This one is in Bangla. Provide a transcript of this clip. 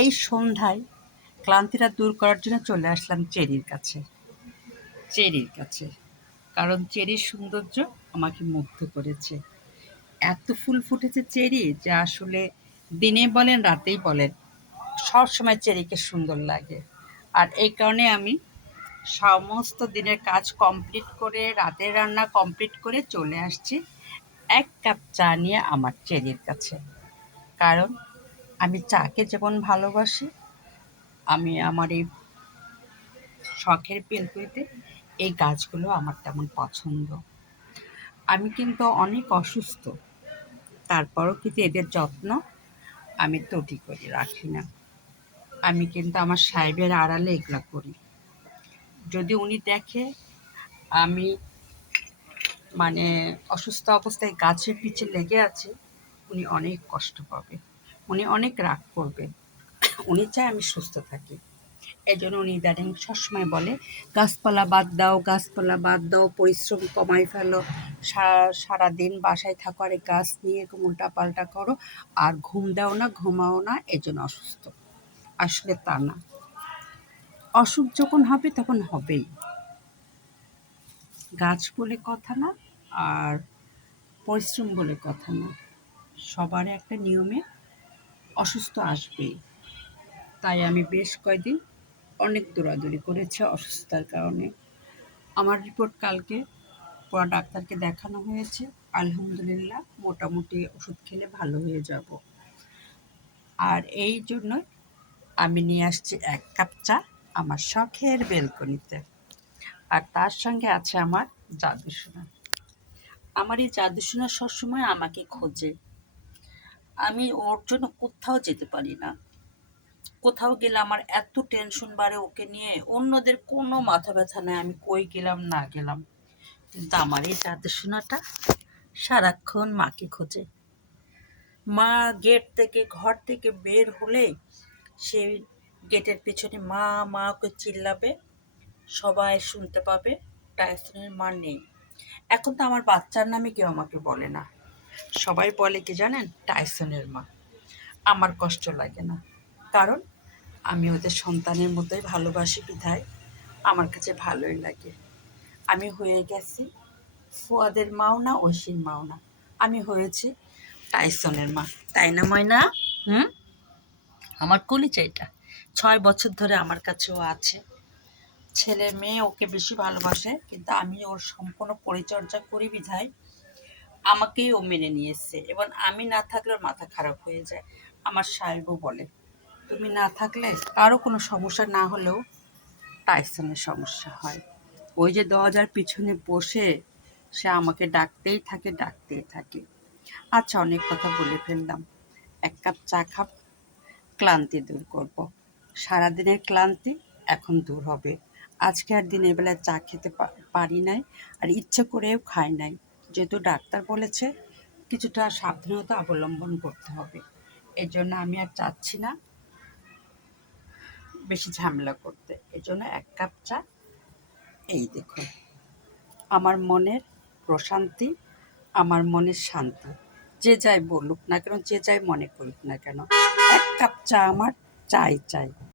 এই সন্ধ্যায় ক্লান্তিটা দূর করার জন্য চলে আসলাম চেরির কাছে। কারণ চেরির সৌন্দর্য আমাকে মুগ্ধ করেছে। এত ফুল ফুটেছে চেরি যা আসলে দিনে বলেন রাতেই বলেন সবসময় চেরিকে সুন্দর লাগে। আর এই কারণে আমি সমস্ত দিনের কাজ কমপ্লিট করে রাতের রান্না কমপ্লিট করে চলে আসছি ১ কাপ চা নিয়ে আমার চেরির কাছে। কারণ আমি চাকে যেমন ভালোবাসি, আমি আমার এই শখের বেলকুনিতে এই গাছগুলো আমার তেমন পছন্দ। আমি কিন্তু অনেক অসুস্থ, তারপরও কিন্তু এদের যত্ন আমি ত্রুটি করে রাখি না। আমি কিন্তু আমার সাহেবের আড়ালে এগুলা করি। যদি উনি দেখে আমি মানে অসুস্থ অবস্থায় গাছের পিছে লেগে আছি, উনি অনেক কষ্ট পাবে, উনি অনেক রাগ করবে। উনি চায় আমি সুস্থ থাকি। এজন্য উনি ইদানিং সবসময় বলে, গাছপালা বাদ দাও, গাছপালা বাদ দাও, পরিশ্রম কমাই ফেলো, সারাদিন বাসায় থাকো আর এই গাছ নিয়ে এরকম উল্টাপাল্টা করো, আর ঘুম দাও না, ঘুমাও না, এজন্য অসুস্থ। আসলে তা না। অসুখ যখন হবে তখন হবেই। গাছ বলে কথা না, আর পরিশ্রম বলে কথা না। সবার একটা নিয়মে অসুস্থ আসবেই। তাই আমি বেশ কয়েকদিন অনেক দৌড়াদৌড়ি করেছি অসুস্থতার কারণে। আমার রিপোর্ট কালকে পড়া ডাক্তারকে দেখানো হয়েছে। আলহামদুলিল্লাহ মোটামুটি ওষুধ খেলে ভালো হয়ে যাব। আর এই জন্যই আমি নিয়ে আসছি ১ কাপ চা আমার শখের বেলকনিতে। আর তার সঙ্গে আছে আমার জাদুসোনা। আমার এই জাদুসোনা সবসময় আমাকে খোঁজে। আমি ওর জন্য কোথাও যেতে পারি না। কোথাও গেলে আমার এত টেনশন বাড়ে ওকে নিয়ে, অন্যদের কোনো মাথা ব্যথা নেই আমি কই গেলাম না গেলাম। কিন্তু আমার এই জাদুসোনাটা সারাক্ষণ মাকে খোঁজে। মা গেট থেকে ঘর থেকে বের হলে সে গেটের পেছনে মা মা করে চিল্লাবে, সবাই শুনতে পাবে টাইসনের মা নেই। এখন তো আমার বাচ্চার নামে কেউ আমাকে বলে না, সবাই বলে কি জানেন, টাইসনের মা। আমার কষ্ট লাগে না, কারণ আমি ওদের সন্তানের মতোই ভালোবাসি বিধায় আমার কাছে ভালোই লাগে। আমি হয়ে গেছি ফুয়াদের মাও না, ঐশীর মাও না, আমি হয়েছি টাইসনের মা। তাই না ময়না? হুম, আমার কলিজাটা ৬ বছর ধরে আমার কাছেও আছে। ছেলে মেয়ে ওকে বেশি ভালোবাসে, কিন্তু আমি ওর সম্পূর্ণ পরিচর্যা করি বিধায় আমাকেই ও মেনে নিয়ে এসছে। এবং আমি না থাকলে ওর মাথা খারাপ হয়ে যায়। আমার সাহেবও বলে, তুমি না থাকলে কারো কোনো সমস্যা না হলেও টাইসনের সমস্যা হয়। ওই যে দরজার পিছনে বসে সে আমাকে ডাকতেই থাকে। আচ্ছা, অনেক কথা বলে ফেললাম। ১ কাপ চা খাব, ক্লান্তি দূর করব। সারাদিনের ক্লান্তি এখন দূর হবে। আজকে আর দিনের বেলায় চা খেতে পারি নাই, আর ইচ্ছে করেও খাই নাই। যেহেতু ডাক্তার বলেছে কিছুটা সাবধানতা অবলম্বন করতে হবে, এজন্য আমি আর চাচ্ছি না বেশি ঝামেলা করতে। এজন্য ১ কাপ চা, এই দেখুন আমার মনের প্রশান্তি, আমার মনের শান্তি। যে যাই বলুক না কেন, যে যাই মনে করুক না কেন, ১ কাপ চা আমার চাই।